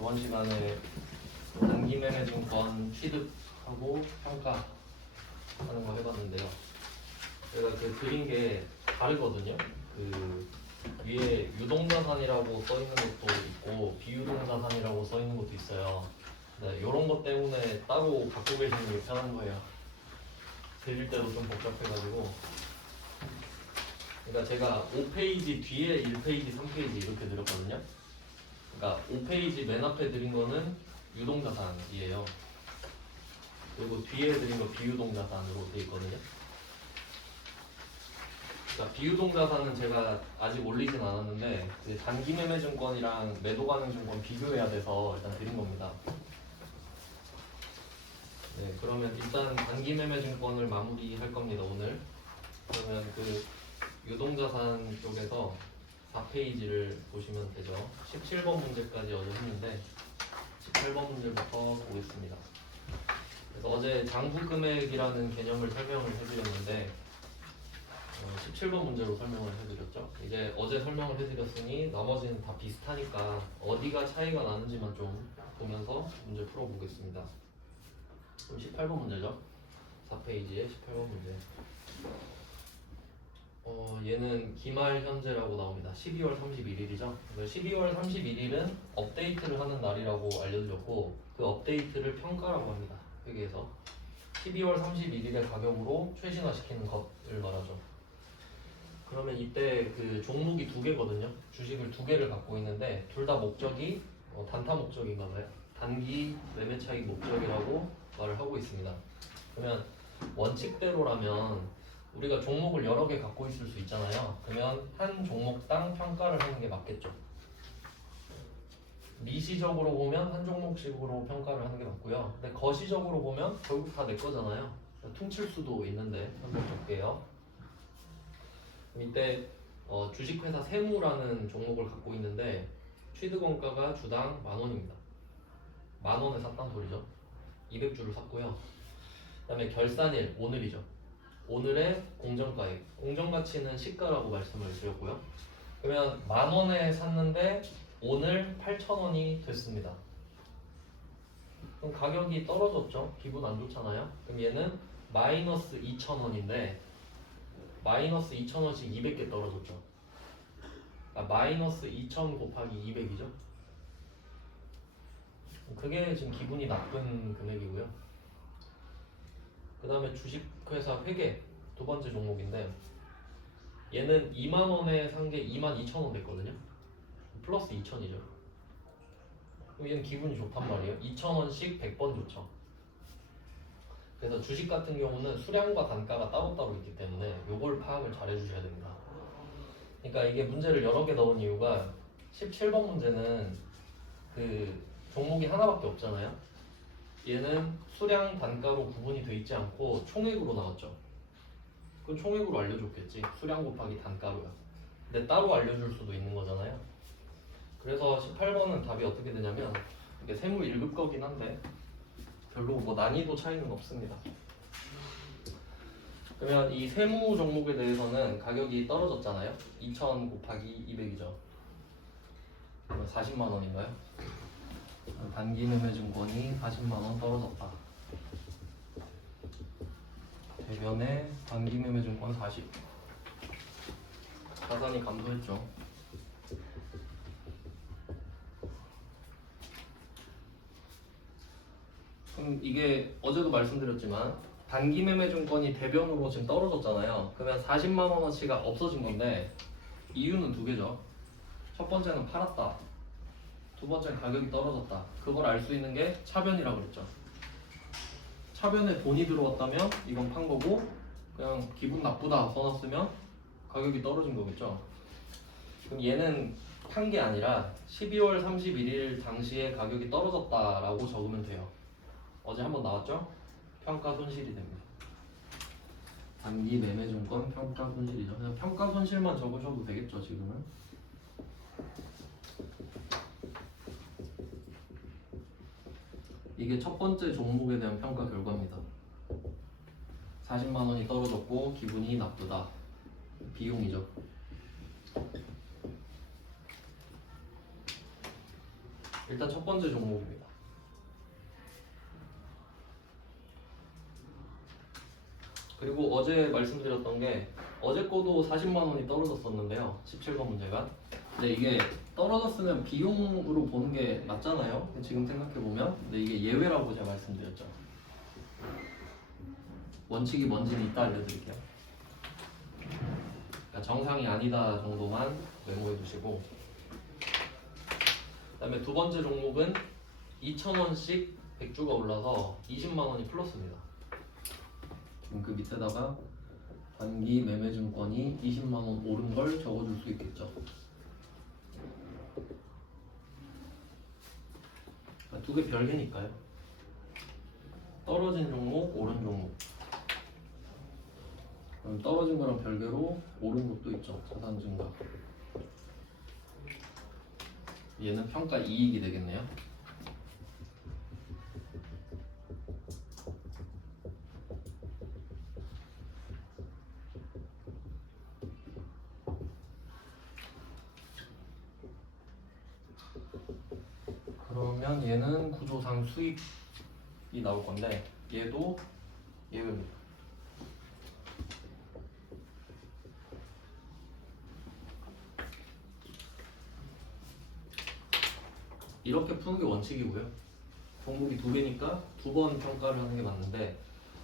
저번 시간에 단기 매매 증권 취득하고 평가하는 거 해봤는데요. 제가 그 그린 게 다르거든요. 그 위에 유동자산이라고 써 있는 것도 있고 비유동자산이라고 써 있는 것도 있어요. 네, 이런 것 때문에 따로 갖고 계시는 게 편한 거예요. 드릴 때도 좀 복잡해가지고. 그러니까 제가 5페이지 뒤에 1페이지, 3페이지 이렇게 드렸거든요. 그러니까 5페이지 맨 앞에 드린 거는 유동자산이에요. 그리고 뒤에 드린 거 비유동자산으로 되어 있거든요. 그러니까 비유동자산은 제가 아직 올리진 않았는데 단기 매매 증권이랑 매도 가능 증권 비교해야 돼서 일단 드린 겁니다. 네, 그러면 일단 단기 매매 증권을 마무리할 겁니다, 오늘. 그러면 그 유동자산 쪽에서 4페이지를 보시면 되죠. 17번 문제까지 어제 했는데 18번 문제부터 보겠습니다. 그래서 어제 장부금액이라는 개념을 설명을 해드렸는데 17번 문제로 설명을 해드렸죠. 이제 어제 설명을 해드렸으니 나머지는 다 비슷하니까 어디가 차이가 나는지만 좀 보면서 문제 풀어보겠습니다. 그럼 18번 문제죠. 4페이지에 18번 문제. 얘는 기말 현재라고 나옵니다. 12월 31일이죠. 12월 31일은 업데이트를 하는 날이라고 알려드렸고 그 업데이트를 평가라고 합니다. 회계에서 12월 31일의 가격으로 최신화시키는 것을 말하죠. 그러면 이때 그 종목이 두 개거든요. 주식을 두 개를 갖고 있는데 둘 다 목적이 단타 목적인가 봐요. 단기 매매 차익 목적이라고 말을 하고 있습니다. 그러면 원칙대로라면 우리가 종목을 여러 개 갖고 있을 수 있잖아요. 그러면 한 종목당 평가를 하는 게 맞겠죠. 미시적으로 보면 한 종목씩으로 평가를 하는 게 맞고요. 근데 거시적으로 보면 결국 다 내 거잖아요. 퉁칠 수도 있는데 한번 볼게요. 이때 주식회사 세무라는 종목을 갖고 있는데 취득원가가 주당 10,000원입니다. 10,000원에 샀단 소리죠. 200주를 샀고요. 그 다음에 결산일 오늘이죠. 오늘의 공정가액, 공정가치는 시가라고 말씀을 드렸고요. 그러면 10,000원에 샀는데 오늘 8,000원이 됐습니다. 그럼 가격이 떨어졌죠? 기분 안 좋잖아요? 그럼 얘는 마이너스 2,000원인데 마이너스 2,000원씩 200개 떨어졌죠. 마이너스 2,000 곱하기 200이죠. 그게 지금 기분이 나쁜 금액이고요. 그 다음에 주식회사 회계 두 번째 종목인데 얘는 20,000원에 산 게 22,000원 됐거든요. 플러스 2,000이죠. 그럼 얘는 기분이 좋단 말이에요. 2,000원씩 100번 좋죠. 그래서 주식 같은 경우는 수량과 단가가 따로따로 있기 때문에 요걸 파악을 잘 해주셔야 됩니다. 그러니까 이게 문제를 여러 개 넣은 이유가 17번 문제는 그 종목이 하나밖에 없잖아요. 얘는 수량 단가로 구분이 돼 있지 않고 총액으로 나왔죠. 그럼 총액으로 알려줬겠지. 수량 곱하기 단가로요. 근데 따로 알려줄 수도 있는 거잖아요. 그래서 18번은 답이 어떻게 되냐면 이게 세무 1급 거긴 한데 별로 뭐 난이도 차이는 없습니다. 그러면 이 세무 종목에 대해서는 가격이 떨어졌잖아요. 2,000 곱하기 200이죠. 그러면 40만 원인가요? 단기 매매 증권이 40만 원 떨어졌다. 대변에 단기 매매 증권 40. 자산이 감소했죠. 그럼 이게 어제도 말씀드렸지만 단기 매매 증권이 대변으로 지금 떨어졌잖아요. 그러면 40만 원어치가 없어진 건데 이유는 두 개죠. 첫 번째는 팔았다. 두 번째는 가격이 떨어졌다. 그걸 알 수 있는 게 차변이라고 그랬죠. 차변에 돈이 들어왔다면 이건 판 거고 그냥 기분 나쁘다 써놨으면 가격이 떨어진 거겠죠. 그럼 얘는 판 게 아니라 12월 31일 당시에 가격이 떨어졌다라고 적으면 돼요. 어제 한번 나왔죠? 평가 손실이 됩니다. 단기 매매 증권 평가 손실이죠. 그냥 평가 손실만 적으셔도 되겠죠, 지금은. 이게 첫 번째 종목에 대한 평가 결과입니다. 40만 원이 떨어졌고 기분이 나쁘다. 비용이죠. 일단 첫 번째 종목입니다. 그리고 어제 말씀드렸던 게 어제 거도 40만 원이 떨어졌었는데요. 17번 문제가. 근데 이게 떨어졌으면 비용으로 보는 게 맞잖아요. 지금 생각해보면. 근데 이게 예외라고 제가 말씀드렸죠. 원칙이 뭔지는 이따 알려드릴게요. 그러니까 정상이 아니다 정도만 메모해 두시고, 그 다음에 두 번째 종목은 2,000원씩 100주가 올라서 20만 원이 플러스입니다. 지금 그 밑에다가 단기 매매증권이 20만 원 오른 걸 적어줄 수 있겠죠. 두 개 별개니까요. 떨어진 종목, 오른 종목. 그럼 떨어진 거랑 별개로 오른 것도 있죠. 자산 증가. 얘는 평가 이익이 되겠네요. 그러면 얘는 구조상 수익이 나올 건데 얘도 예외입니다. 이렇게 푸는 게 원칙이고요. 종목이 두 개니까 두 번 평가를 하는 게 맞는데,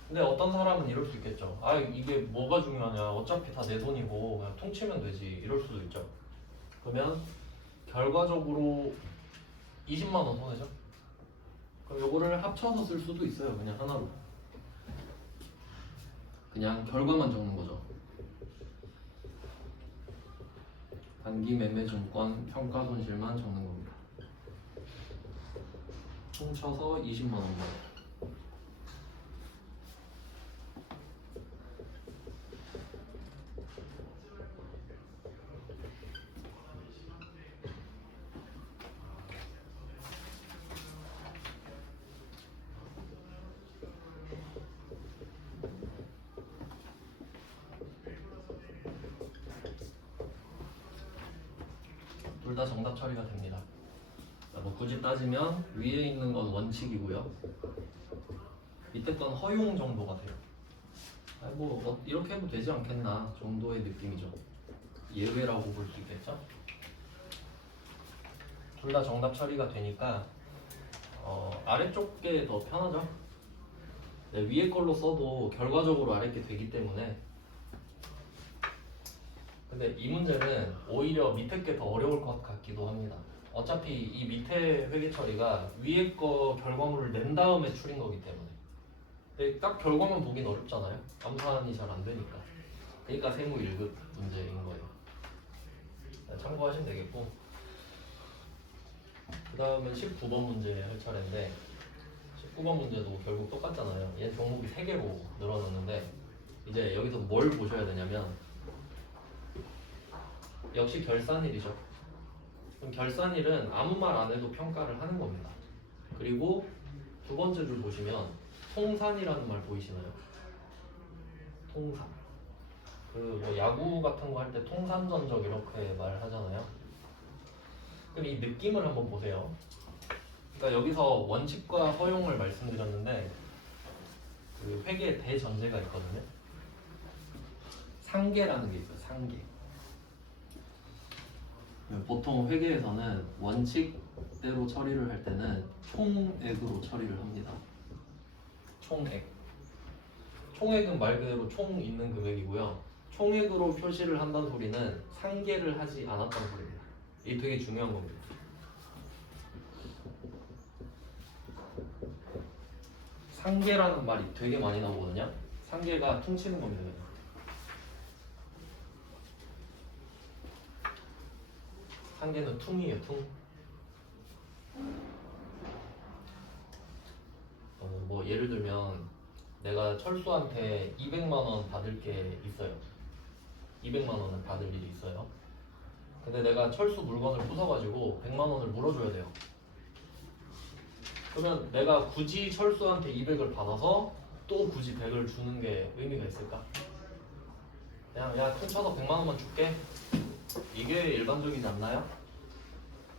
근데 어떤 사람은 이럴 수 있겠죠. 아, 이게 뭐가 중요하냐, 어차피 다 내 돈이고 그냥 퉁치면 되지, 이럴 수도 있죠. 그러면 결과적으로 20만 원 손해죠. 그럼 요거를 합쳐서 쓸 수도 있어요. 그냥 하나로. 그냥 결과만 적는 거죠. 단기 매매증권 평가 손실만 적는 겁니다. 퉁쳐서 20만 원만. 둘 다 정답 처리가 됩니다. 뭐 굳이 따지면 위에 있는 건 원칙이고요. 밑에 건 허용 정도가 돼요. 아니 뭐 이렇게 해도 되지 않겠나 정도의 느낌이죠. 예외라고 볼 수 있겠죠. 둘 다 정답 처리가 되니까 아래쪽 게 더 편하죠. 네, 위에 걸로 써도 결과적으로 아래 게 되기 때문에. 근데 이 문제는 오히려 밑에 게 더 어려울 것 같기도 합니다. 어차피 이 밑에 회계 처리가 위에 거 결과물을 낸 다음에 추린 거기 때문에. 근데 딱 결과만 보긴 어렵잖아요. 암산이 잘 안 되니까. 그러니까 세무 1급 문제인 거예요. 참고하시면 되겠고, 그 다음은 19번 문제 할 차례인데 19번 문제도 결국 똑같잖아요. 얘 종목이 3개로 늘어났는데 이제 여기서 뭘 보셔야 되냐면 역시 결산일이죠. 그럼 결산일은 아무 말 안 해도 평가를 하는 겁니다. 그리고 두 번째 줄 보시면 통산이라는 말 보이시나요? 통산. 그 뭐 야구 같은 거 할 때 통산전적 이렇게 말하잖아요. 그럼 이 느낌을 한번 보세요. 그러니까 여기서 원칙과 허용을 말씀드렸는데 그 회계 대전제가 있거든요. 상계라는 게 있어요. 상계. 보통 회계에서는 원칙대로 처리를 할 때는 총액으로 처리를 합니다. 총액. 총액은 말 그대로 총 있는 금액이고요. 총액으로 표시를 한다는 소리는 상계를 하지 않았다는 소리입니다. 이게 되게 중요한 겁니다. 상계라는 말이 되게 많이 나오거든요. 상계가 퉁치는 겁니다. 상계는 퉁이에요. 퉁. 뭐 예를 들면 내가 철수한테 200만 원 받을 게 있어요. 200만 원을 받을 일이 있어요. 근데 내가 철수 물건을 부숴가지고 100만 원을 물어줘야 돼요. 그러면 내가 굳이 철수한테 200을 받아서 또 굳이 100을 주는 게 의미가 있을까? 그냥 야 퉁쳐서 100만 원만 줄게. 이게 일반적이지 않나요?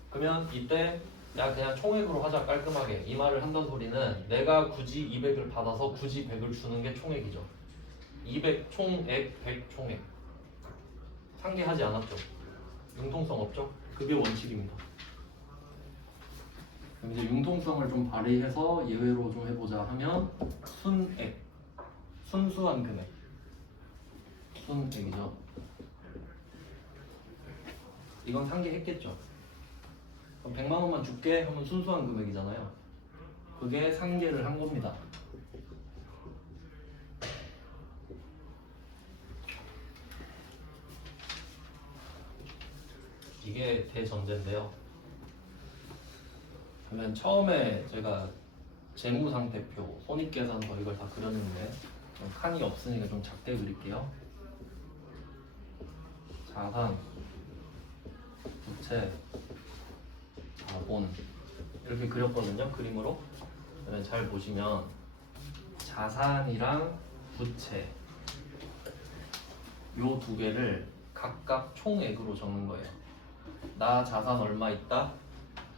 그러면 이때 야 그냥 총액으로 하자 깔끔하게 이 말을 한다는 소리는 내가 굳이 200을 받아서 굳이 100을 주는 게 총액이죠. 200 총액 100 총액 상계하지 않았죠. 융통성 없죠. 그게 원칙입니다. 그럼 이제 융통성을 좀 발휘해서 예외로 좀 해보자 하면 순액 순수한 금액 순액이죠. 이건 상계했겠죠. 그럼 100만 원만 줄게 하면 순수한 금액이잖아요. 그게 상계를 한 겁니다. 이게 대전제인데요. 그러면 처음에 제가 재무상태표, 손익계산서 이걸 다 그렸는데 칸이 없으니까 좀 작게 그릴게요. 자산, 부채, 자본 이렇게 그렸거든요. 그림으로. 그러면 잘 보시면 자산이랑 부채 요 두 개를 각각 총액으로 적는 거예요. 나 자산 얼마 있다.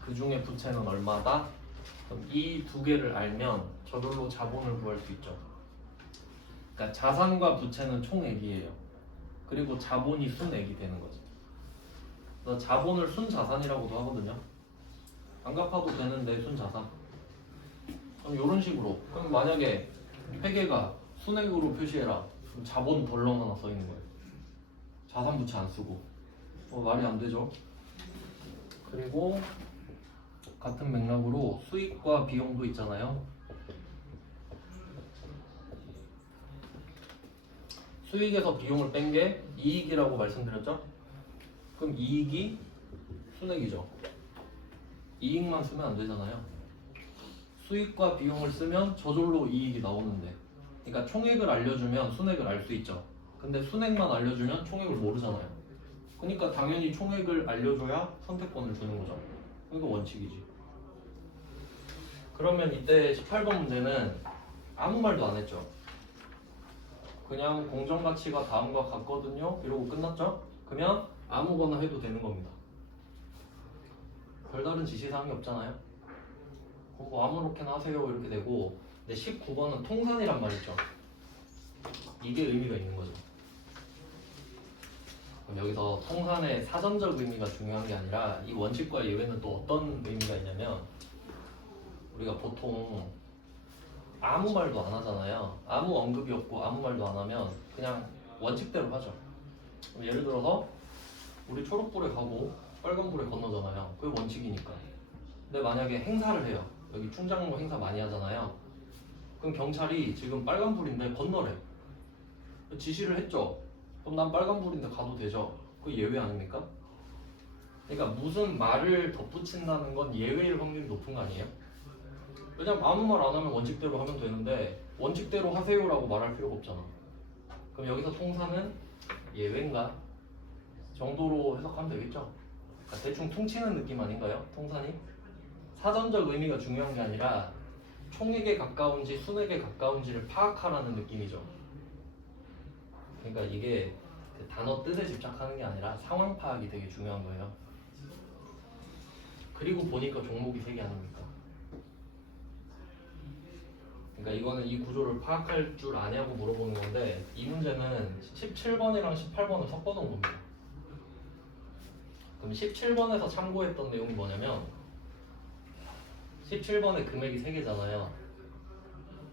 그 중에 부채는 얼마다. 그럼 이 두 개를 알면 저절로 자본을 구할 수 있죠. 그러니까 자산과 부채는 총액이에요. 그리고 자본이 순액이 되는 거지. 그래서 자본을 순자산이라고도 하거든요. 안 갚아도 되는데 순자산. 그럼 이런 식으로. 그럼 만약에 회계가 순액으로 표시해라. 그럼 자본 덜렁 하나 써 있는 거예요. 자산 부채 안 쓰고. 말이 안 되죠. 그리고 같은 맥락으로 수익과 비용도 있잖아요. 수익에서 비용을 뺀 게 이익이라고 말씀드렸죠? 그럼 이익이 순액이죠. 이익만 쓰면 안 되잖아요. 수익과 비용을 쓰면 저절로 이익이 나오는데, 그러니까 총액을 알려주면 순액을 알 수 있죠. 근데 순액만 알려주면 총액을 모르잖아요. 그러니까 당연히 총액을 알려줘야 선택권을 주는 거죠. 이거 원칙이지. 그러면 이때 18번 문제는 아무 말도 안 했죠. 그냥 공정가치가 다음과 같거든요 이러고 끝났죠? 그러면 아무거나 해도 되는 겁니다. 별다른 지시사항이 없잖아요. 뭐 아무렇게나 하세요 이렇게 되고. 근데 19번은 통산이란 말이죠. 이게 의미가 있는 거죠. 그럼 여기서 통산의 사전적 의미가 중요한 게 아니라 이 원칙과 예외는 또 어떤 의미가 있냐면, 우리가 보통 아무 말도 안 하잖아요. 아무 언급이 없고 아무 말도 안 하면 그냥 원칙대로 하죠. 그럼 예를 들어서 우리 초록불에 가고 빨간불에 건너잖아요. 그게 원칙이니까. 근데 만약에 행사를 해요. 여기 충장로 행사 많이 하잖아요. 그럼 경찰이 지금 빨간불인데 건너래. 지시를 했죠. 그럼 난 빨간불인데 가도 되죠. 그게 예외 아닙니까? 그러니까 무슨 말을 덧붙인다는 건 예외일 확률이 높은 거 아니에요? 왜냐면 아무 말 안 하면 원칙대로 하면 되는데 원칙대로 하세요라고 말할 필요가 없잖아. 그럼 여기서 통사는 예외인가 정도로 해석하면 되겠죠. 그러니까 대충 퉁치는 느낌 아닌가요? 통산이? 사전적 의미가 중요한 게 아니라 총액에 가까운지 순액에 가까운지를 파악하라는 느낌이죠. 그러니까 이게 그 단어 뜻에 집착하는 게 아니라 상황 파악이 되게 중요한 거예요. 그리고 보니까 종목이 3개 아닙니까? 그러니까 이거는 이 구조를 파악할 줄 아냐고 물어보는 건데, 이 문제는 17번이랑 18번을 섞어놓은 겁니다. 그럼 17번에서 참고했던 내용이 뭐냐면, 17번에 금액이 3개잖아요.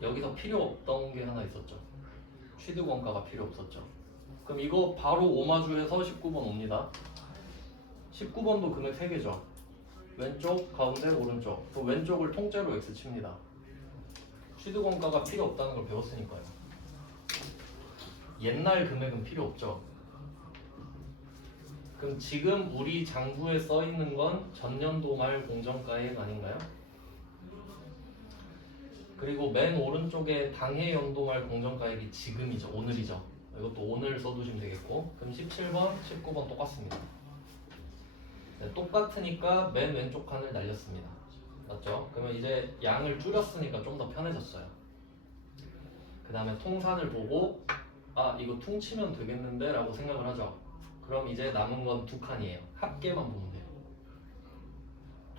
여기서 필요 없던 게 하나 있었죠. 취득원가가 필요 없었죠. 그럼 이거 바로 오마주해서 19번 옵니다. 19번도 금액 3개죠. 왼쪽, 가운데, 오른쪽. 그 왼쪽을 통째로 X 칩니다. 취득원가가 필요 없다는 걸 배웠으니까요. 옛날 금액은 필요 없죠. 그럼 지금 우리 장부에 써 있는 건 전년도 말 공정가액 아닌가요? 그리고 맨 오른쪽에 당해 연도 말 공정가액이 지금이죠. 오늘이죠. 이것도 오늘 써두시면 되겠고. 그럼 17번, 19번 똑같습니다. 네, 똑같으니까 맨 왼쪽 칸을 날렸습니다. 맞죠? 그러면 이제 양을 줄였으니까 좀 더 편해졌어요. 그 다음에 통산을 보고 아 이거 퉁치면 되겠는데 라고 생각을 하죠. 그럼 이제 남은 건 2칸이에요. 합계만 보면 돼요.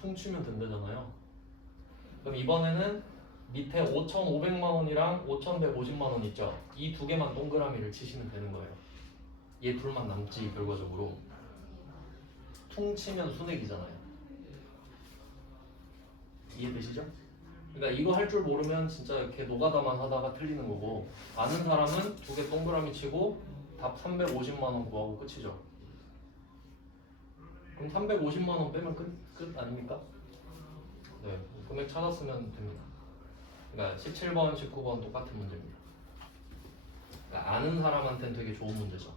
퉁치면 된다잖아요. 그럼 이번에는 밑에 5,500만 원이랑 5,150만 원 있죠? 이 두 개만 동그라미를 치시면 되는 거예요. 얘 둘만 남지 결과적으로. 퉁치면 순액이잖아요. 이해되시죠? 그러니까 이거 할 줄 모르면 진짜 이렇게 노가다만 하다가 틀리는 거고, 아는 사람은 두 개 동그라미 치고 답 350만 원 구하고 끝이죠. 그럼 350만 원 빼면 끝 아닙니까? 네, 금액 찾았으면 됩니다. 그러니까 17번, 19번 똑같은 문제입니다. 그러니까 아는 사람한테는 되게 좋은 문제죠.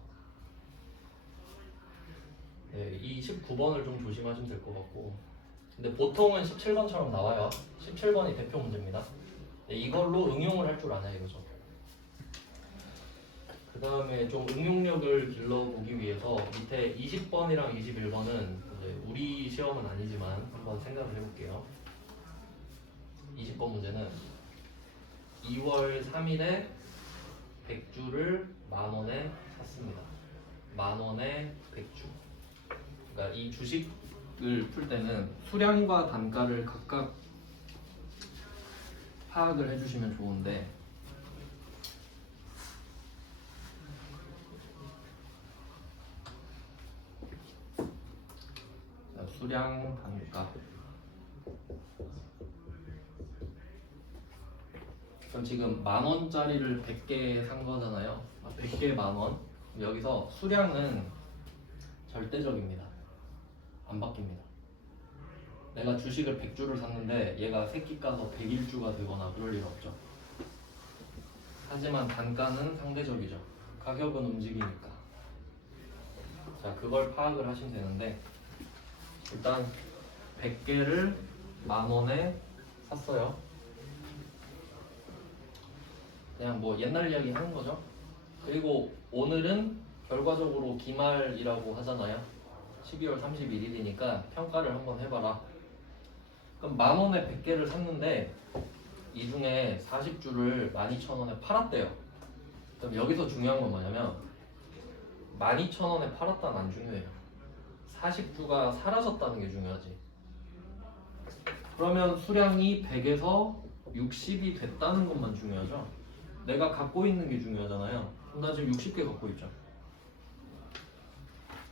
네, 이 19번을 좀 조심하시면 될 것 같고, 근데 보통은 17번처럼 나와요. 17번이 대표 문제입니다. 네, 이걸로 응용을 할 줄 아냐 이거죠. 그 다음에 좀 응용력을 길러보기 위해서 밑에 20번이랑 21번은 이제 우리 시험은 아니지만 한번 생각을 해볼게요. 20번 문제는 2월 3일에 100주를 만원에 샀습니다. 만원에 100주. 그러니까 이 주식을 풀 때는 수량과 단가를 각각 파악을 해주시면 좋은데, 수량 단가. 그럼 지금 만원짜리를 100개 산 거잖아요. 100개 만원. 여기서 수량은 절대적입니다. 안 바뀝니다. 내가 주식을 100주를 샀는데 얘가 새끼 까서 101주가 되거나 그럴 일 없죠. 하지만 단가는 상대적이죠. 가격은 움직이니까. 자, 그걸 파악을 하시면 되는데, 일단 100개를 만원에 샀어요. 그냥 뭐 옛날 이야기 하는 거죠. 그리고 오늘은 결과적으로 기말이라고 하잖아요. 12월 31일이니까 평가를 한번 해봐라. 그럼 만원에 100개를 샀는데 이 중에 40주를 12,000원에 팔았대요. 그럼 여기서 중요한 건 뭐냐면 12,000원에 팔았다는 안 중요해요. 40주가 사라졌다는 게 중요하지. 그러면 수량이 100에서 60이 됐다는 것만 중요하죠. 내가 갖고 있는 게 중요하잖아요. 그럼 나 지금 60개 갖고 있죠.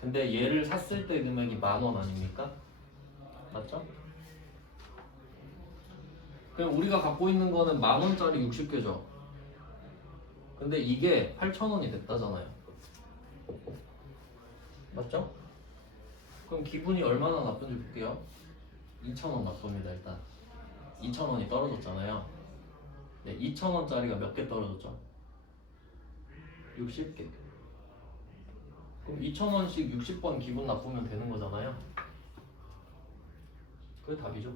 근데 얘를 샀을 때 금액이 10,000원 아닙니까? 맞죠? 그럼 우리가 갖고 있는 거는 10,000원짜리 60개죠. 근데 이게 8,000원이 됐다잖아요. 맞죠? 그럼 기분이 얼마나 나쁜지 볼게요. 2,000원 나쁩니다. 일단 2,000원이 떨어졌잖아요. 네, 2,000원짜리가 몇 개 떨어졌죠? 60개. 그럼 2,000원씩 60번 기분 나쁘면 되는 거잖아요. 그게 답이죠.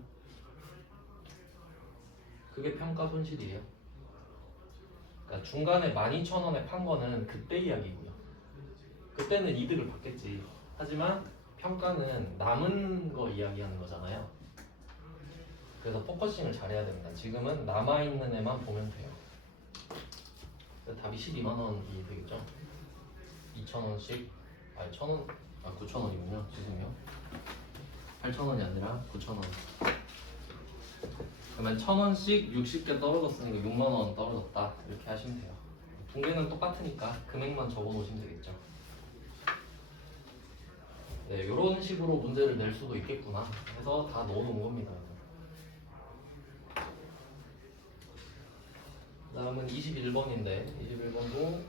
그게 평가 손실이에요. 그러니까 중간에 12,000원에 판 거는 그때 이야기고요. 그때는 이득을 받겠지. 하지만 평가는 남은 거 이야기하는 거잖아요. 그래서 포커싱을 잘해야 됩니다. 지금은 남아있는 애만 보면 돼요. 답이 12만원이 되겠죠. 2,000원씩, 아니 1,000원, 9,000원이군요. 죄송해요. 8,000원이 아니라 9,000원. 그러면 1,000원씩 60개 떨어졌으니까 6만원 떨어졌다. 이렇게 하시면 돼요. 붕괴는 똑같으니까 금액만 적어 놓으시면 되겠죠. 네, 이런 식으로 문제를 낼 수도 있겠구나 해서 다 넣어 놓은 겁니다. 그 다음은 21번인데 21번도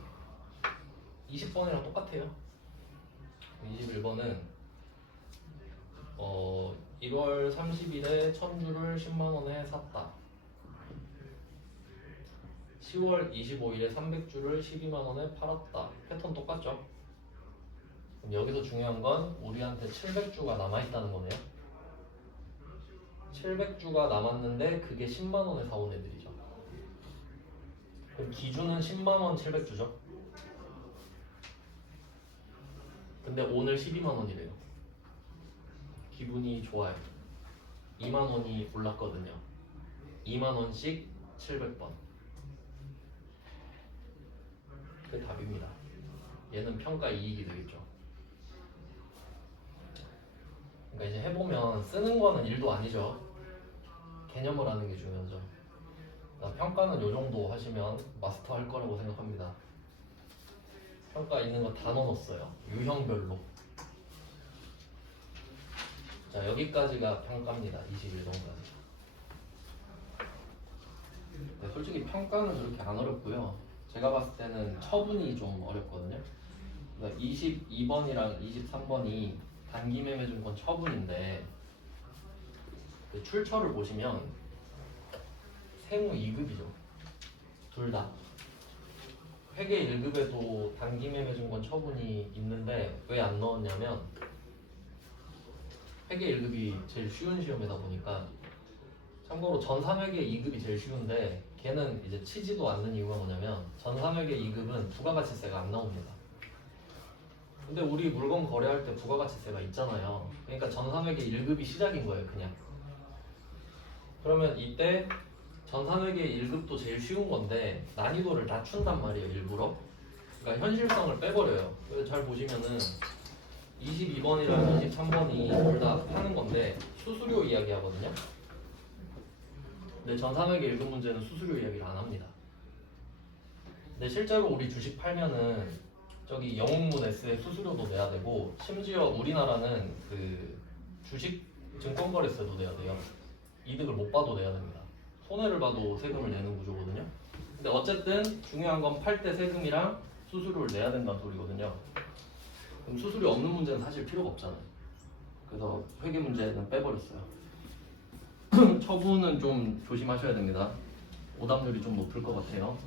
20번이랑 똑같아요. 21번은 1월 30일에 1,000주를 10만원에 샀다. 10월 25일에 300주를 12만원에 팔았다. 패턴 똑같죠? 그럼 여기서 중요한 건 우리한테 700주가 남아있다는 거네요. 700주가 남았는데 그게 10만원에 사온 애들이죠. 그럼 기준은 10만원 700주죠. 근데 오늘 12만원이래요. 기분이 좋아요. 2만원이 올랐거든요. 2만원씩 700번. 그게 답입니다. 얘는 평가 이익이 되겠죠. 그러니까 이제 해보면 쓰는 거는 일도 아니죠. 개념을 아는 게 중요하죠. 평가는 요 정도 하시면 마스터 할 거라고 생각합니다. 평가 있는 거 다 넣어놨어요. 유형별로. 자, 여기까지가 평가입니다. 21번까지. 네, 솔직히 평가는 그렇게 안 어렵고요. 제가 봤을 때는 처분이 좀 어렵거든요. 그러니까 22번이랑 23번이 단기매매증권 처분인데 그 출처를 보시면 세무 2급이죠. 둘 다. 회계 1급에도 단기매매증권 처분이 있는데 왜 안 넣었냐면 회계 1급이 제일 쉬운 시험이다 보니까. 참고로 전산회계 2급이 제일 쉬운데 걔는 이제 치지도 않는 이유가 뭐냐면 전산회계 2급은 부가가치세가 안 나옵니다. 근데 우리 물건 거래할 때 부가가치세가 있잖아요. 그러니까 전산회계 1급이 시작인 거예요, 그냥. 그러면 이때 전산회계 1급도 제일 쉬운 건데 난이도를 낮춘단 말이에요, 일부러. 그러니까 현실성을 빼버려요. 그래서 잘 보시면은 22번이랑 23번이 둘 다 하는 건데 수수료 이야기 하거든요. 근데 전산회계 1급 문제는 수수료 이야기를 안 합니다. 근데 실제로 우리 주식 팔면은 저기 영웅문 S에 수수료도 내야 되고 심지어 우리나라는 그 주식 증권거래세도 내야 돼요. 이득을 못 봐도 내야 됩니다. 손해를 봐도 세금을 내는 구조거든요. 근데 어쨌든 중요한 건 팔 때 세금이랑 수수료를 내야 된다는 소리거든요. 그럼 수수료 없는 문제는 사실 필요가 없잖아요. 그래서 회계 문제는 빼버렸어요. 처분은 좀 조심하셔야 됩니다. 오답률이 좀 높을 것 같아요.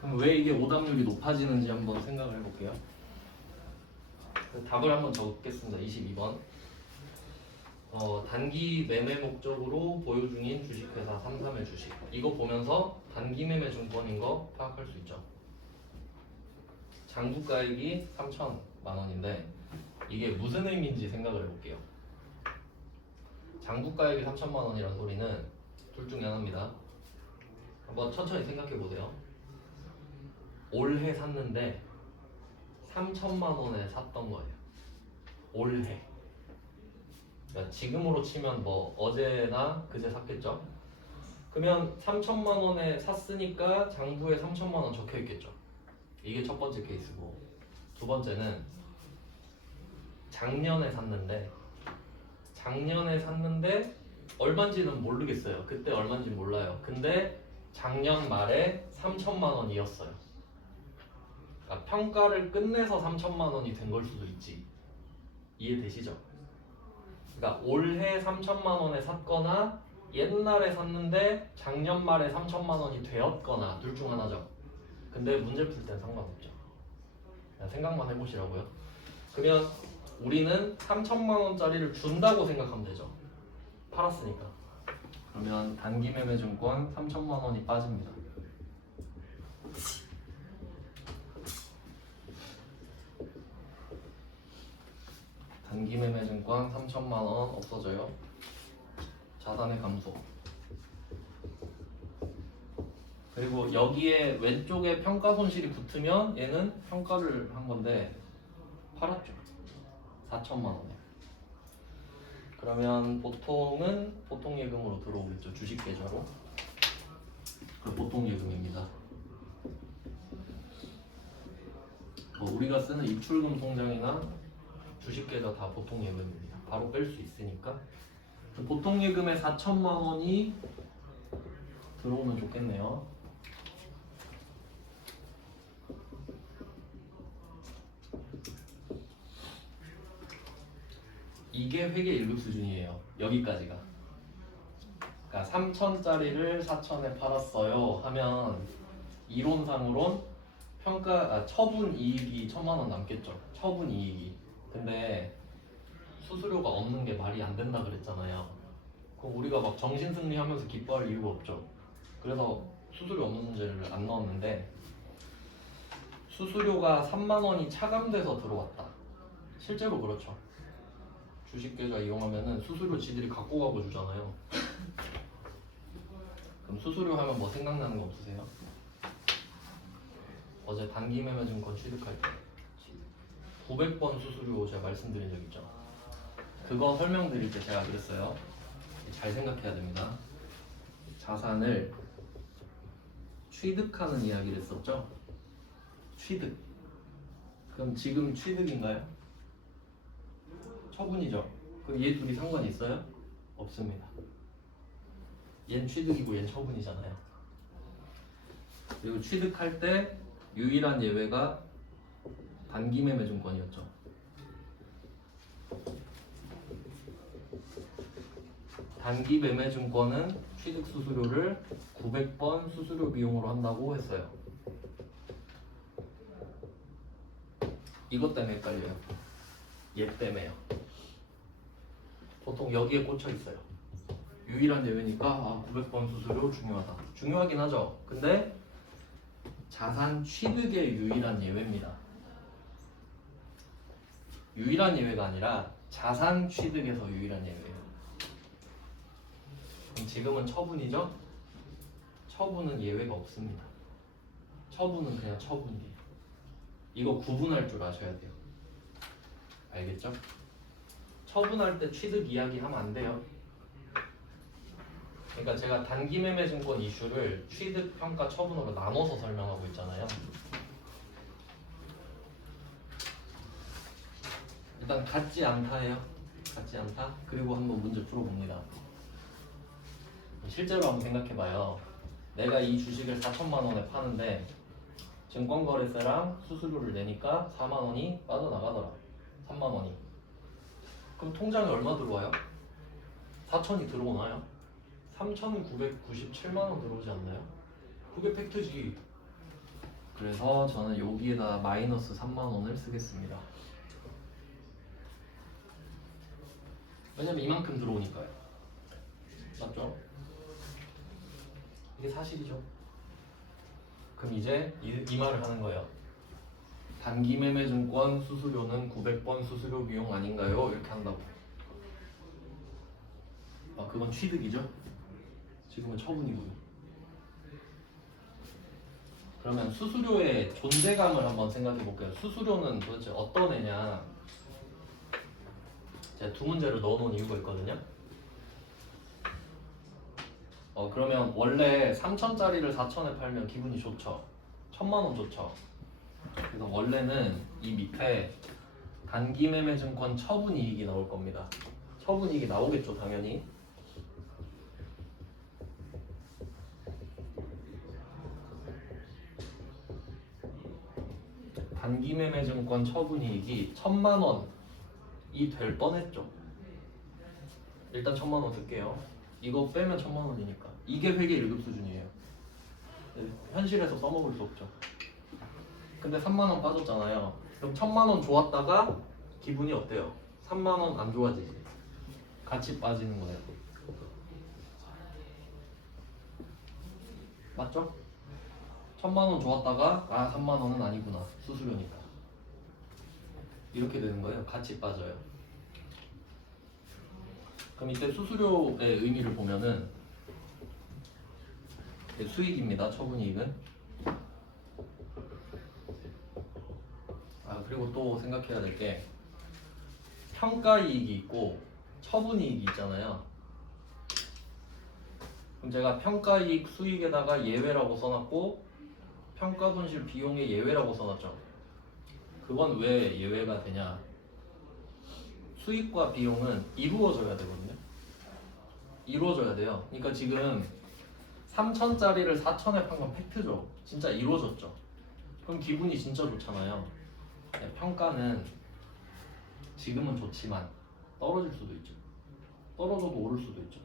그럼 왜 이게 오답률이 높아지는지 한번 생각을 해볼게요. 답을 한번 적겠습니다. 22번. 단기 매매 목적으로 보유 중인 주식회사 3, 3의 주식. 이거 보면서 단기 매매 증권인 거 파악할 수 있죠. 장부가액이 3천만 원인데 이게 무슨 의미인지 생각을 해볼게요. 장부가액이 3천만 원이라는 소리는 둘 중에 하나입니다. 한번 천천히 생각해 보세요. 올해 샀는데 3천만 원에 샀던 거예요. 올해. 그러니까 지금으로 치면 뭐 어제나 그제 샀겠죠. 그러면 3천만 원에 샀으니까 장부에 3천만 원 적혀 있겠죠. 이게 첫 번째 케이스고, 두 번째는 작년에 샀는데 얼마인지는 모르겠어요. 그때 얼마인지 몰라요. 근데 작년 말에 3천만 원이었어요. 그러니까 평가를 끝내서 3천만 원이 된 걸 수도 있지. 이해되시죠? 그러니까 올해 3천만 원에 샀거나 옛날에 샀는데 작년 말에 3천만 원이 되었거나 둘 중 하나죠. 근데 문제 풀 땐 상관없죠. 그냥 생각만 해보시라고요. 그러면 우리는 3천만 원짜리를 준다고 생각하면 되죠. 팔았으니까. 그러면 단기 매매 증권 3천만 원이 빠집니다. 단기 매매 증권 3천만 원 없어져요. 자산의 감소. 그리고 여기에 왼쪽에 평가 손실이 붙으면 얘는 평가를 한 건데 팔았죠. 4천만 원에. 그러면 보통은 보통 예금으로 들어오겠죠. 주식 계좌로. 그 보통 예금입니다. 뭐 우리가 쓰는 입출금 통장이나 주식 계좌 다 보통 예금입니다. 바로 뺄 수 있으니까. 보통 예금에 4천만 원이 들어오면 좋겠네요. 이게 회계 1급 수준이에요. 여기까지가. 그러니까 3천짜리를 4천에 팔았어요 하면 이론상으론 처분 이익이 1,000만 원 남겠죠. 처분 이익이. 근데 수수료가 없는 게 말이 안 된다 그랬잖아요. 그럼 우리가 막 정신승리 하면서 기뻐할 이유가 없죠. 그래서 수수료 없는 문제를 안 넣었는데 수수료가 3만 원이 차감돼서 들어왔다. 실제로 그렇죠. 주식계좌 이용하면은 수수료 지들이 갖고 가고 주잖아요. 그럼 수수료 하면 뭐 생각나는 거 없으세요? 어제 단기매매증권 취득할 때 900번 수수료 제가 말씀드린 적 있죠. 그거 설명드릴 때 제가 그랬어요. 잘 생각해야 됩니다. 자산을 취득하는 이야기를 했었죠. 취득. 그럼 지금 취득인가요? 처분이죠. 그럼 얘 둘이 상관이 있어요? 없습니다. 얜 취득이고 얜 처분이잖아요. 그리고 취득할 때 유일한 예외가 단기매매증권이었죠. 단기매매증권은 취득 수수료를 900번 수수료 비용으로 한다고 했어요. 이것 때문에 헷갈려요. 얘 때문에요. 보통 여기에 꽂혀 있어요. 유일한 예외니까 900번 수수료 중요하다. 중요하긴 하죠. 근데 자산 취득의 유일한 예외입니다. 유일한 예외가 아니라 자산 취득에서 유일한 예외예요. 그럼 지금은 처분이죠? 처분은 예외가 없습니다. 처분은 그냥 처분이에요. 이거 구분할 줄 아셔야 돼요. 알겠죠? 처분할 때 취득 이야기 하면 안 돼요. 그러니까 제가 단기매매증권 이슈를 취득, 평가, 처분으로 나눠서 설명하고 있잖아요. 일단 같지 않다예요. 같지 않다. 그리고 한번 문제 풀어봅니다. 실제로 한번 생각해봐요. 내가 이 주식을 4천만 원에 파는데 증권거래세랑 수수료를 내니까 4만 원이 빠져나가더라. 3만 원이. 그럼 통장에 얼마 들어와요? 4천이 들어오나요? 3,997만 원 들어오지 않나요? 그게 팩트지. 그래서 저는 여기에다 마이너스 3만 원을 쓰겠습니다. 왜냐면 이만큼 들어오니까요. 맞죠? 이게 사실이죠. 그럼 이제 이 말을 하는 거예요. 단기매매증권 수수료는 900번 수수료 비용 아닌가요? 이렇게 한다고. 그건 취득이죠. 지금은 처분이고요. 그러면 수수료의 존재감을 한번 생각해 볼게요. 수수료는 도대체 어떤 애냐? 제가 두 문제를 넣어놓은 이유가 있거든요. 그러면 원래 3천짜리를 4천에 팔면 기분이 좋죠. 1,000만 원 좋죠. 그래서 원래는 이 밑에 단기매매증권 처분이익이 나올 겁니다. 처분이익이 나오겠죠, 당연히. 단기매매증권 처분이익이 1,000만 원이 될 뻔했죠. 일단 1,000만 원 쓸게요. 이거 빼면 1,000만 원이니까. 이게 회계 1급 수준이에요. 현실에서 써먹을 수 없죠. 근데 3만 원 빠졌잖아요. 그럼 1,000만 원 좋았다가 기분이 어때요? 3만 원 안 좋아지지. 같이 빠지는 거예요. 맞죠? 1,000만 원 좋았다가 3만 원은 아니구나. 수수료니까. 이렇게 되는 거예요. 같이 빠져요. 그럼 이때 수수료의 의미를 보면은 수익입니다. 처분이익은. 그리고 또 생각해야 될 게 평가이익이 있고 처분이익이 있잖아요. 그럼 제가 평가이익 수익에다가 예외라고 써놨고 평가손실 비용의 예외라고 써놨죠. 그건 왜 예외가 되냐? 수익과 비용은 이루어져야 되거든요. 이루어져야 돼요. 그러니까 지금 3천짜리를 4천에 판 건 팩트죠. 진짜 이루어졌죠. 그럼 기분이 진짜 좋잖아요. 평가는 지금은 좋지만 떨어질 수도 있죠. 떨어져도 오를 수도 있죠.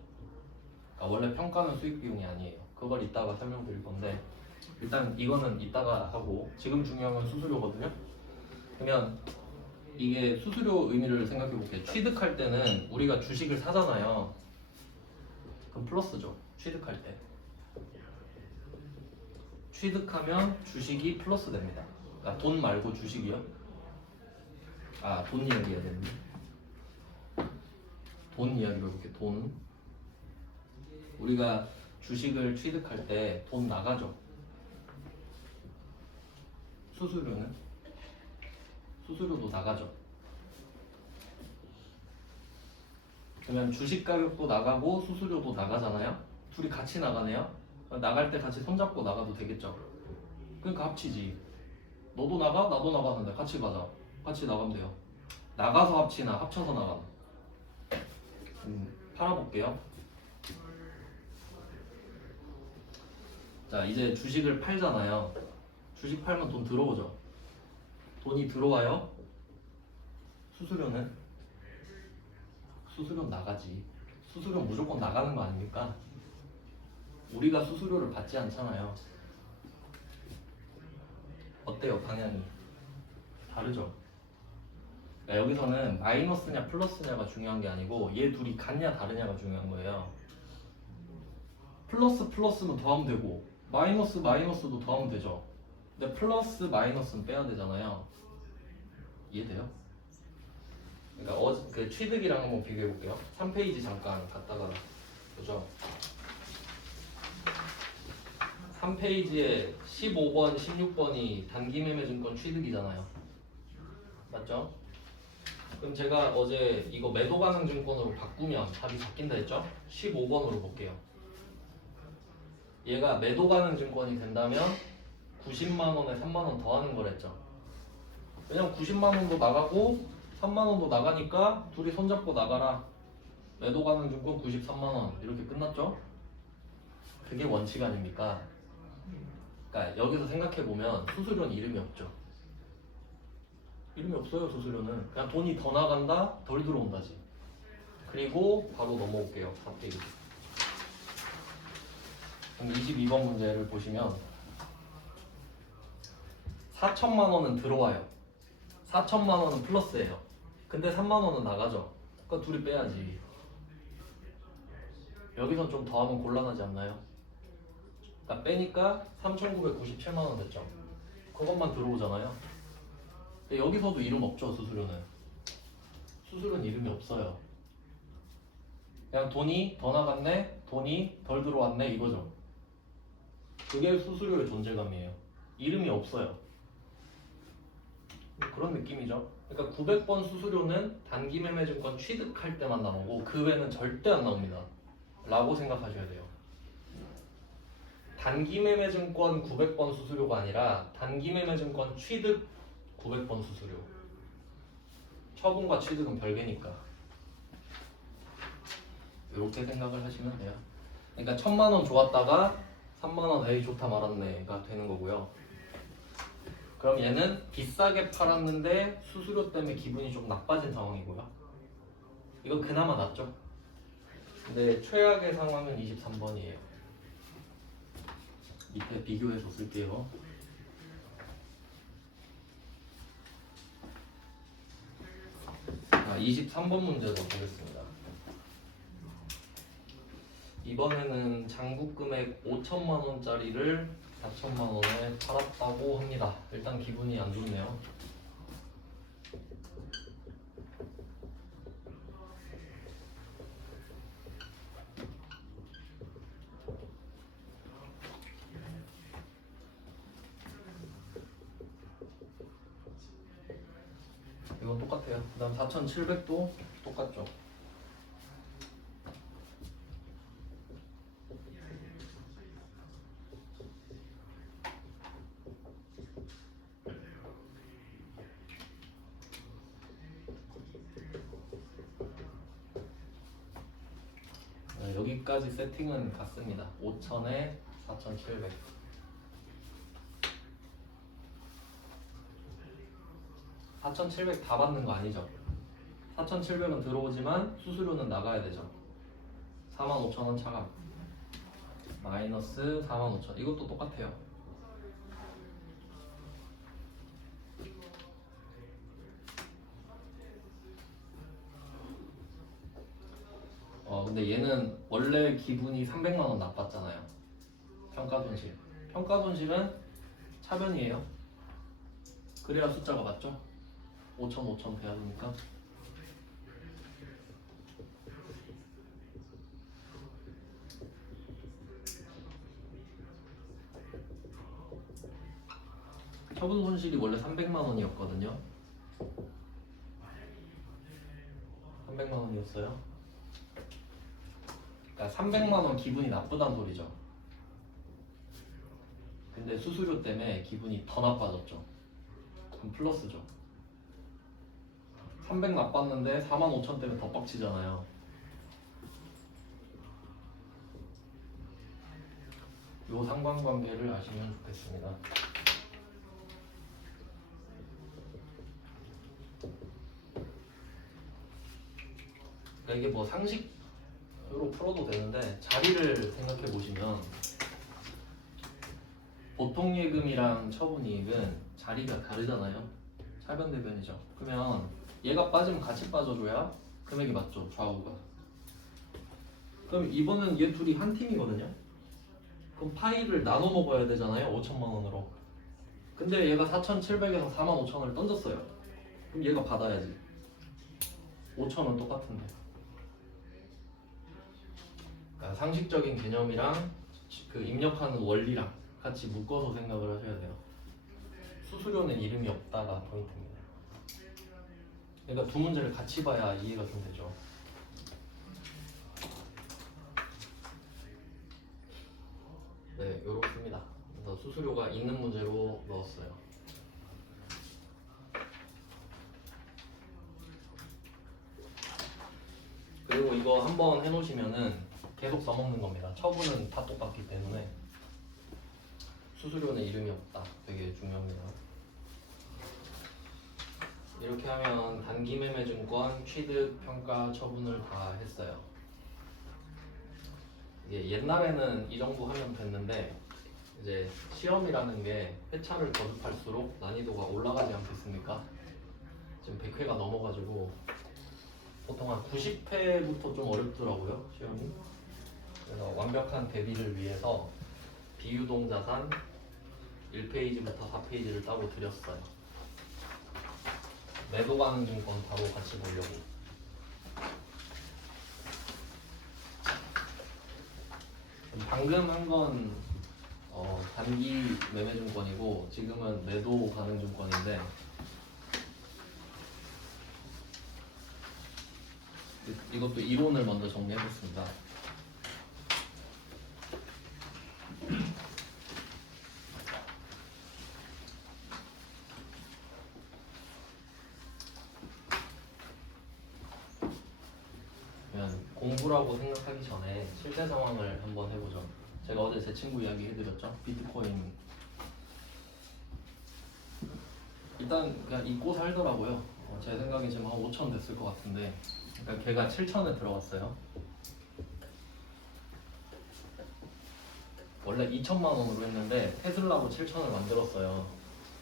그러니까 원래 평가는 수익 비용이 아니에요. 그걸 이따가 설명드릴 건데 일단 이거는 이따가 하고 지금 중요한 건 수수료거든요. 그러면 이게 수수료 의미를 생각해 볼게요. 취득할 때는 우리가 주식을 사잖아요. 그럼 플러스죠. 취득할 때. 취득하면 주식이 플러스 됩니다. 그러니까 돈 말고 주식이요. 돈 이야기 해야 되는데. 돈 이야기로 해볼게요. 돈. 우리가 주식을 취득할 때 돈 나가죠. 수수료도 나가죠. 그러면 주식 가격도 나가고 수수료도 나가잖아요. 둘이 같이 나가네요. 나갈 때 같이 손잡고 나가도 되겠죠. 그러니까 합치지. 너도 나가 나도 나가는데 같이 가자. 같이 나가면 돼요. 나가서 합치나 합쳐서 나가나. 팔아볼게요. 자, 이제 주식을 팔잖아요. 주식 팔면 돈 들어오죠. 돈이 들어와요. 수수료는? 수수료는 나가지. 수수료는 무조건 나가는 거 아닙니까? 우리가 수수료를 받지 않잖아요. 어때요, 방향이? 다르죠? 그러니까 여기서는 마이너스냐 플러스냐가 중요한 게 아니고 얘 둘이 같냐 다르냐가 중요한 거예요. 플러스 플러스는 더하면 되고 마이너스 마이너스도 더하면 되죠. 근데 플러스 마이너스는 빼야 되잖아요. 이해돼요? 그러니까 그 취득이랑 한번 비교해 볼게요. 3페이지 잠깐 갔다가 보죠. 3페이지에 15번, 16번이 단기매매증권 취득이잖아요. 맞죠? 그럼 제가 어제 이거 매도가능증권으로 바꾸면 답이 바뀐다 했죠? 15번으로 볼게요. 얘가 매도가능증권이 된다면 90만원에 3만원 더하는 거랬죠. 왜냐면 90만원도 나가고 3만원도 나가니까 둘이 손잡고 나가라. 매도가능증권 93만원 이렇게 끝났죠? 그게 원칙 아닙니까? 그러니까 여기서 생각해보면 수수료는 이름이 없죠. 이름이 없어요. 수수료는 그냥 돈이 더 나간다 덜 들어온다지. 그리고 바로 넘어올게요. 4페이지. 그럼 22번 문제를 보시면 4천만원은 들어와요. 4천만원은 플러스예요. 근데 3만원은 나가죠. 그러니까 둘이 빼야지. 여기선 좀 더하면 곤란하지 않나요? 그러니까 빼니까 3,997만원 됐죠. 그것만 들어오잖아요. 근데 여기서도 이름 없죠. 수수료는. 수수료는 이름이 없어요. 그냥 돈이 더 나갔네, 돈이 덜 들어왔네 이거죠. 그게 수수료의 존재감이에요. 이름이 없어요. 그런 느낌이죠. 그러니까 900번 수수료는 단기매매증권 취득할 때만 나오고 그 외에는 절대 안 나옵니다. 라고 생각하셔야 돼요. 단기매매증권 900번 수수료가 아니라 단기매매증권 취득 900번 수수료. 처분과 취득은 별개니까. 이렇게 생각을 하시면 돼요. 그러니까 1,000만원 좋았다가 3만원 에이 좋다 말았네가 되는 거고요. 그럼 얘는 비싸게 팔았는데 수수료 때문에 기분이 좀 나빠진 상황이고요. 이건 그나마 낫죠. 근데 최악의 상황은 23번이에요. 밑에 비교해서 쓸게요. 자, 23번 문제도 보겠습니다. 이번에는 장부금액 5천만원짜리를 4천만원에 팔았다고 합니다. 일단 기분이 안 좋네요. 이건 똑같아요. 그 다음 4,700도 똑같죠. 여기까지 세팅은 같습니다. 5,000에 4,700. 4,700 다 받는 거 아니죠? 4,700은 들어오지만 수수료는 나가야 되죠. 45,000원 차감. 마이너스 45,000원. 이것도 똑같아요. 근데 얘는 원래 기분이 300만원 나빴잖아요. 평가손실. 평가손실은 차변이에요. 그래야 숫자가 맞죠? 5,000, 5,000 돼야 되니까. 처분 손실이 원래 300만원이었거든요. 300만원이었어요. 그러니까 300만 원 기분이 나쁘단 소리죠. 근데 수수료 때문에 기분이 더 나빠졌죠. 그럼 플러스죠. 300 나빴는데 45,000 때문에 더 빡치잖아요. 요 상관관계를 아시면 좋겠습니다. 그러니까 이게 뭐 상식으로 풀어도 되는데 자리를 생각해 보시면 보통 예금이랑 처분이익은 자리가 다르잖아요. 차변대변이죠. 그러면 얘가 빠지면 같이 빠져줘야 금액이 맞죠. 좌우가. 그럼 이번은 얘 둘이 한 팀이거든요. 그럼 파이를 나눠 먹어야 되잖아요. 5천만 원으로. 근데 얘가 4,700에서 45,000원을 던졌어요. 그럼 얘가 받아야지. 5,000원 똑같은데. 그러니까 상식적인 개념이랑 그 입력하는 원리랑 같이 묶어서 생각을 하셔야 돼요. 수수료는 이름이 없다가 포인트입니다. 그러니까 두 문제를 같이 봐야 이해가 좀 되죠. 네, 요렇습니다. 그래서 수수료가 있는 문제로 넣었어요. 그리고 이거 한번 해놓으시면은 계속 써먹는 겁니다. 처분은 다 똑같기 때문에 수수료는 이름이 없다. 되게 중요합니다. 이렇게 하면 단기매매증권 취득, 평가, 처분을 다 했어요. 이게 옛날에는 이 정도 하면 됐는데 이제 시험이라는 게 회차를 거듭할수록 난이도가 올라가지 않겠습니까? 지금 100회가 넘어가지고 보통 한 90회부터 좀 어렵더라고요, 시험이. 그래서 완벽한 대비를 위해서 비유동 자산 1페이지부터 4페이지를 따로 드렸어요. 매도 가능 증권 바로 같이 보려고. 방금 한 건 단기 매매 증권이고 지금은 매도 가능 증권인데 이것도 이론을 먼저 정리해봤습니다. 그러면 공부라고 생각하기 전에 실제 상황을 한번 해보죠. 제가 어제 제 친구 이야기 해드렸죠. 비트코인 일단 그냥 잊고 살더라고요. 제 생각에 지금 한 5천 됐을 것 같은데 그러니까 걔가 7천에 들어갔어요. 원래 2천만 원으로 했는데 테슬라로 7천을 만들었어요.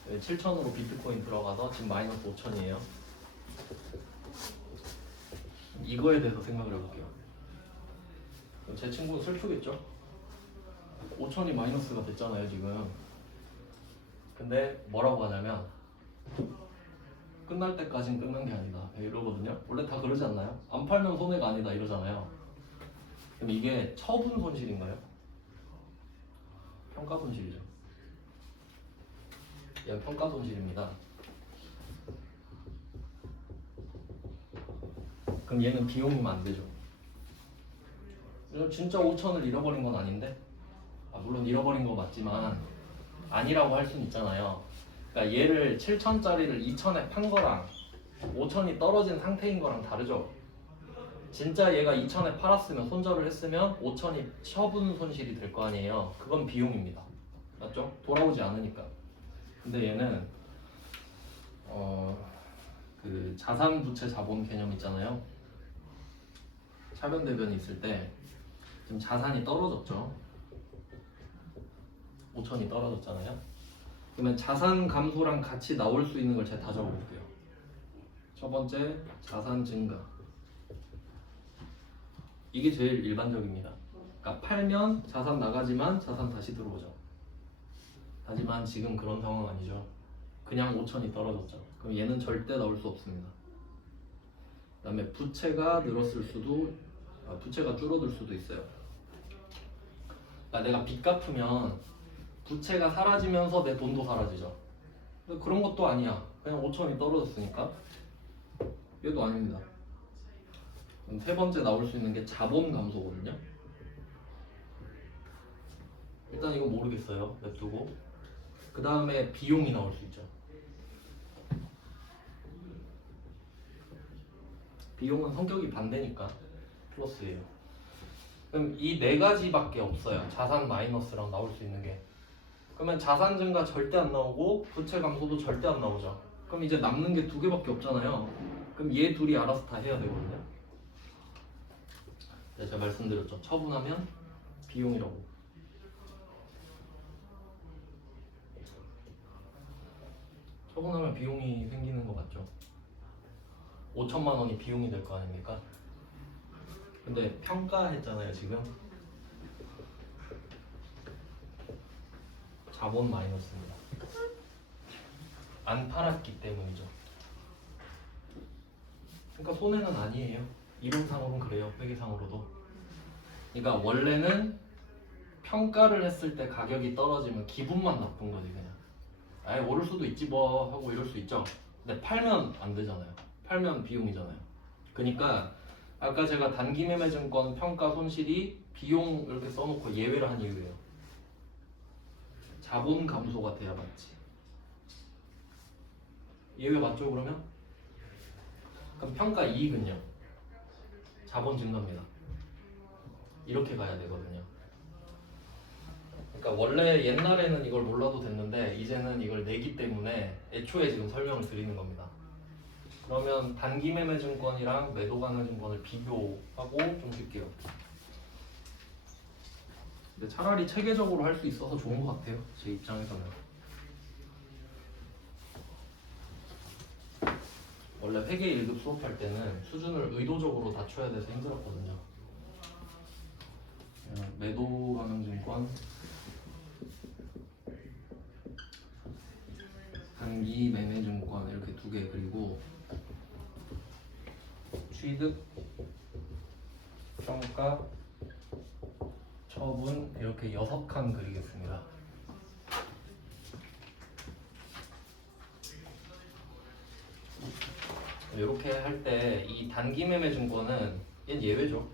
7천으로 비트코인 들어가서 지금 마이너스 5천이에요. 이거에 대해서 생각을 해볼게요. 제 친구는 슬프겠죠? 5천이 마이너스가 됐잖아요 지금. 근데 뭐라고 하냐면 끝날 때까진 끝난 게 아니다 이러거든요. 원래 다 그러지 않나요? 안 팔면 손해가 아니다 이러잖아요. 그럼 이게 처분 손실인가요? 평가 손실이죠. 얘는 평가 손실입니다. 그럼 얘는 비용이면 안 되죠. 진짜 5천을 잃어버린 건 아닌데? 물론 잃어버린 건 맞지만 아니라고 할 수는 있잖아요. 그러니까 얘를 7천짜리를 2천에 판 거랑 5천이 떨어진 상태인 거랑 다르죠. 진짜 얘가 2천에 팔았으면 손절을 했으면 5천이 처분 손실이 될 거 아니에요. 그건 비용입니다. 맞죠? 돌아오지 않으니까. 근데 얘는 그 자산 부채 자본 개념 있잖아요. 차변 대변이 있을 때 지금 자산이 떨어졌죠. 5천이 떨어졌잖아요. 그러면 자산 감소랑 같이 나올 수 있는 걸 제가 다 적어볼게요. 첫 번째 자산 증가. 이게 제일 일반적입니다. 그러니까 팔면 자산 나가지만 자산 다시 들어오죠. 하지만 지금 그런 상황 아니죠. 그냥 5천이 떨어졌죠. 그럼 얘는 절대 나올 수 없습니다. 그 다음에 부채가 늘었을 수도 부채가 줄어들 수도 있어요. 그러니까 내가 빚 갚으면 부채가 사라지면서 내 돈도 사라지죠. 근데 그런 것도 아니야. 그냥 5천이 떨어졌으니까 얘도 아닙니다. 그럼 세 번째 나올 수 있는 게 자본 감소거든요. 일단 이거 모르겠어요. 냅두고. 그 다음에 비용이 나올 수 있죠. 비용은 성격이 반대니까 플러스예요. 그럼 이 네 가지밖에 없어요. 자산 마이너스랑 나올 수 있는 게. 그러면 자산 증가 절대 안 나오고 부채 감소도 절대 안 나오죠. 그럼 이제 남는 게 두 개밖에 없잖아요. 그럼 얘 둘이 알아서 다 해야 되거든요. 제가 말씀드렸죠. 처분하면 비용이라고. 처분하면 비용이 생기는 거 맞죠? 5천만 원이 비용이 될 거 아닙니까? 근데 평가했잖아요 지금. 자본 마이너스입니다. 안 팔았기 때문이죠. 그러니까 손해는 아니에요. 이론상으로는 그래요. 회계상으로도. 그러니까 원래는 평가를 했을 때 가격이 떨어지면 기분만 나쁜 거지 그냥. 아예 오를 수도 있지 뭐 하고 이럴 수 있죠. 근데 팔면 안 되잖아요. 팔면 비용이잖아요. 그러니까 아까 제가 단기매매증권 평가 손실이 비용 이렇게 써놓고 예외를 한 이유예요. 자본 감소가 돼야 맞지. 예외 맞죠 그러면? 그럼 평가 이익은요? 자본 증가입니다. 이렇게 가야 되거든요. 그러니까 원래 옛날에는 이걸 몰라도 됐는데 이제는 이걸 내기 때문에 애초에 지금 설명을 드리는 겁니다. 그러면 단기매매증권이랑 매도가능증권을 비교하고 좀 쓸게요. 근데 차라리 체계적으로 할 수 있어서 좋은 것 같아요. 제 입장에서는. 원래 회계 1급 수업할 때는 수준을 의도적으로 낮춰야 돼서 힘들었거든요. 매도가능증권, 단기매매증권 이렇게 두 개, 그리고 취득, 평가, 처분 이렇게 6칸 그리겠습니다. 이렇게 할 때 이 단기매매증권은 얘는 예외죠.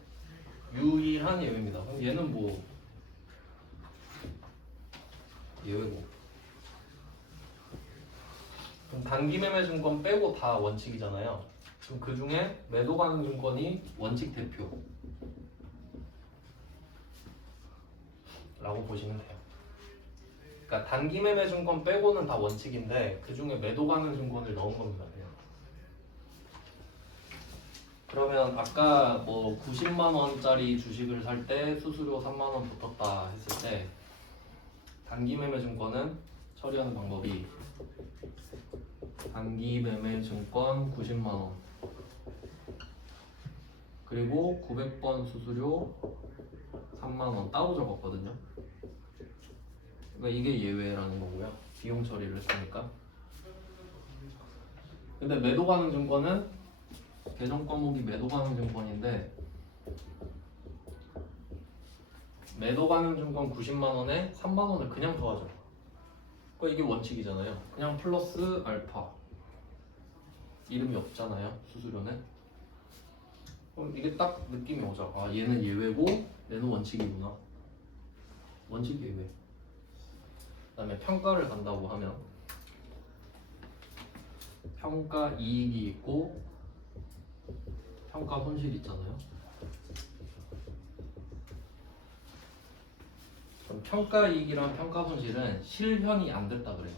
유일한 예외입니다. 그럼 얘는 뭐 예외고. 그럼 단기매매증권 빼고 다 원칙이잖아요. 그럼 그 중에 매도가능증권이 원칙 대표 라고 보시면 돼요. 그러니까 단기매매증권 빼고는 다 원칙인데 그 중에 매도가능증권을 넣은 겁니다. 그냥. 그러면 아까 뭐 90만 원짜리 주식을 살 때 수수료 3만 원 붙었다 했을 때 단기매매증권은 처리하는 방법이 단기매매증권 90만 원 그리고 900번 수수료 3만 원 따로 적었거든요. 그러니까 이게 예외라는 거고요. 비용 처리를 했으니까. 근데 매도가능증권은 계정 과목이 매도가능증권인데 매도가능증권 90만 원에 3만 원을 그냥 더하죠. 그러니까 이게 원칙이잖아요. 그냥 플러스 알파. 이름이 없잖아요. 수수료는. 그럼 이게 딱 느낌이 오죠. 아 얘는 예외고 얘는 원칙이구나. 원칙 예외. 그 다음에 평가를 간다고 하면 평가 이익이 있고 평가 손실이 있잖아요. 그럼 평가 이익이랑 평가 손실은 실현이 안 됐다 그래요.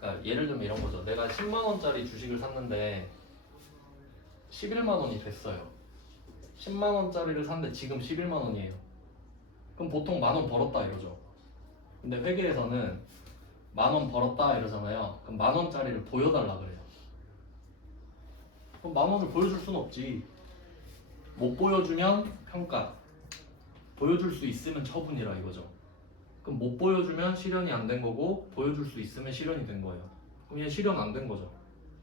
그러니까 예를 들면 이런 거죠. 내가 10만 원짜리 주식을 샀는데 11만 원이 됐어요. 10만 원짜리를 샀는데 지금 11만 원이에요. 그럼 보통 만 원 벌었다 이러죠. 근데 회계에서는 만 원 벌었다 이러잖아요. 그럼 만 원짜리를 보여달라 그래요. 그럼 만 원을 보여줄 수는 없지. 못 보여주면 평가, 보여줄 수 있으면 처분이라 이거죠. 그럼 못 보여주면 실현이 안 된 거고 보여줄 수 있으면 실현이 된 거예요. 그럼 얘는 실현 안 된 거죠.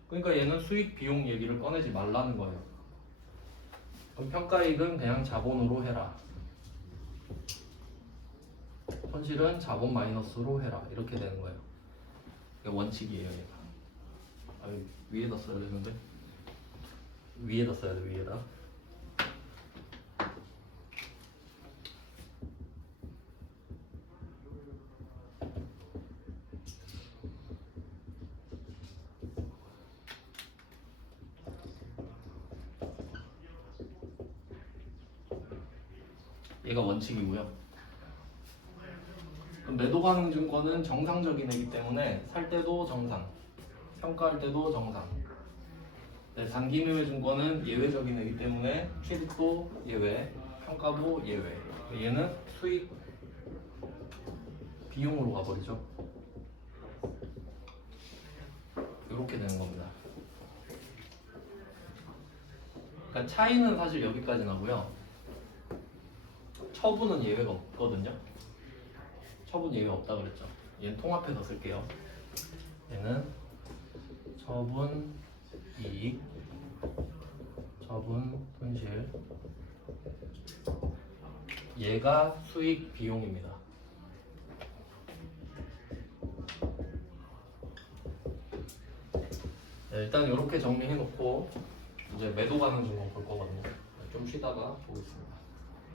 그러니까 얘는 수익 비용 얘기를 꺼내지 말라는 거예요. 그럼 평가이익은 그냥 자본으로 해라. 손실은 자본 마이너스로 해라. 이렇게 되는 거예요. 이게 원칙이에요. 얘가. 위에다 써야 되는데 위에다 써야 돼. 위에다. 얘가 원칙이고요. 그럼 매도 가능 증권은 정상적인 애기 때문에 살 때도 정상, 평가할 때도 정상. 네, 단기 매매 증권은 예외적인 애기 때문에 취득도 예외, 평가도 예외. 얘는 수익 비용으로 가버리죠. 이렇게 되는 겁니다. 그러니까 차이는 사실 여기까지 나고요. 처분은 예외가 없거든요. 처분 예외 없다 그랬죠. 얘는 통합해서 쓸게요. 얘는 처분 이익, 처분 손실, 얘가 수익 비용입니다. 네, 일단 이렇게 정리해 놓고 이제 매도 가능 증권 볼 거거든요. 좀 쉬다가 보겠습니다.